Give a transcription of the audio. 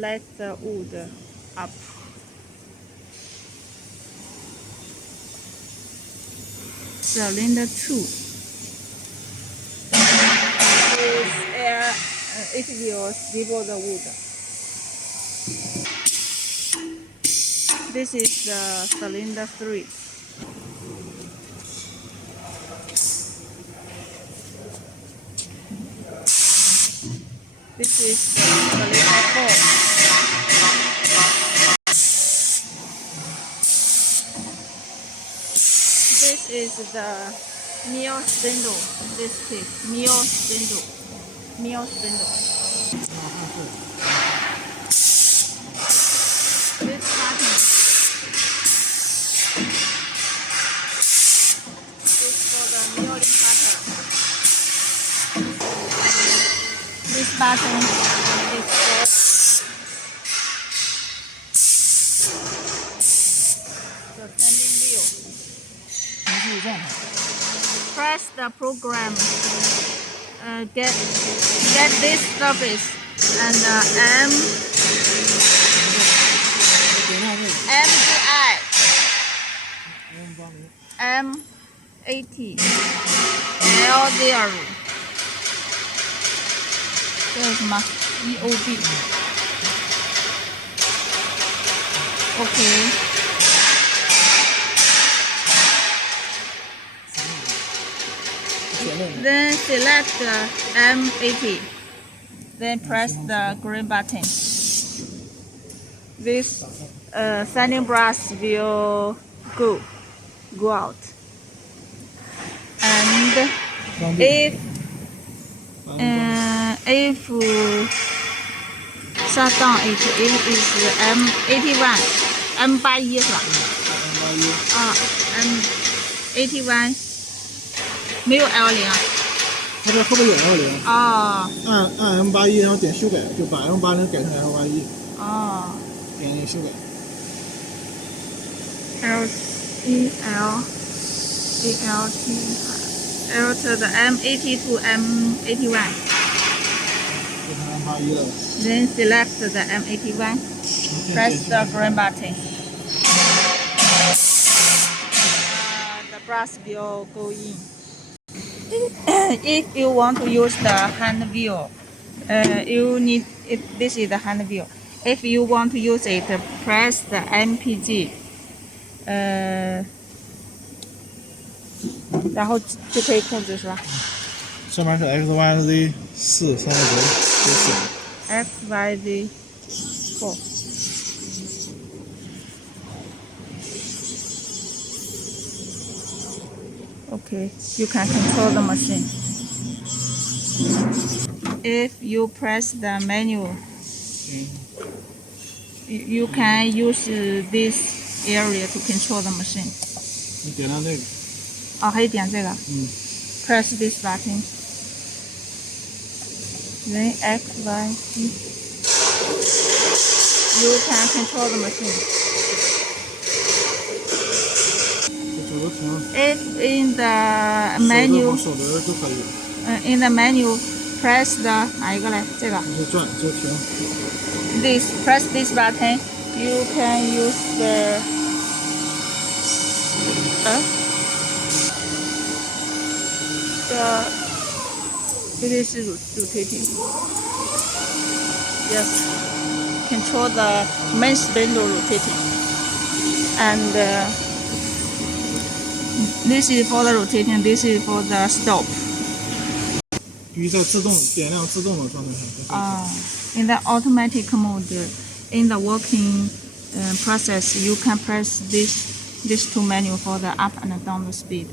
let the wood up. Cylinder 2 is air, it will swivel the wood. This is the cylinder 3. This is cylinder 4. This is the meal spindle. This is meal spindle. Meal spindle. This button is for the milling cutter. This button is for the sanding wheel. Press the program. Get this surface and MGI M80 L0 这是什么 EOB OK Then select the M80 then press the green button. This sanding brush will go out. And if shut down it is M81 M81 是吧M81 没有 L0 啊它这后边有 L0 哦按 M81 然后点修改就把 M80 改成 L81 哦点那个修改 Alter the M80 to M81 Then select the M81 press the green button the brush will go in if you want to use the hand wheel you need this is the hand wheel if you want to use it press the MPG 然后就可以控制是吧上面是 XYZ 4 3个XYZ 4 Okay, you can control the machine. If you press the menu, you can use this area to control the machine. 你点亮这个哦，可以点这个。Press this button. Then XYZ. You can control the machine. If in the menu, in the menu, press the 哪一个嘞？这个。就转就停。This press this button, you can use the. It is rotating. Yes, control the main spindle rotating, and this is for the rotating. This is for the stop. 必须在自动点亮自动的状态下。In the automatic mode, in the working process, you can press these two menu for the up and down the speed.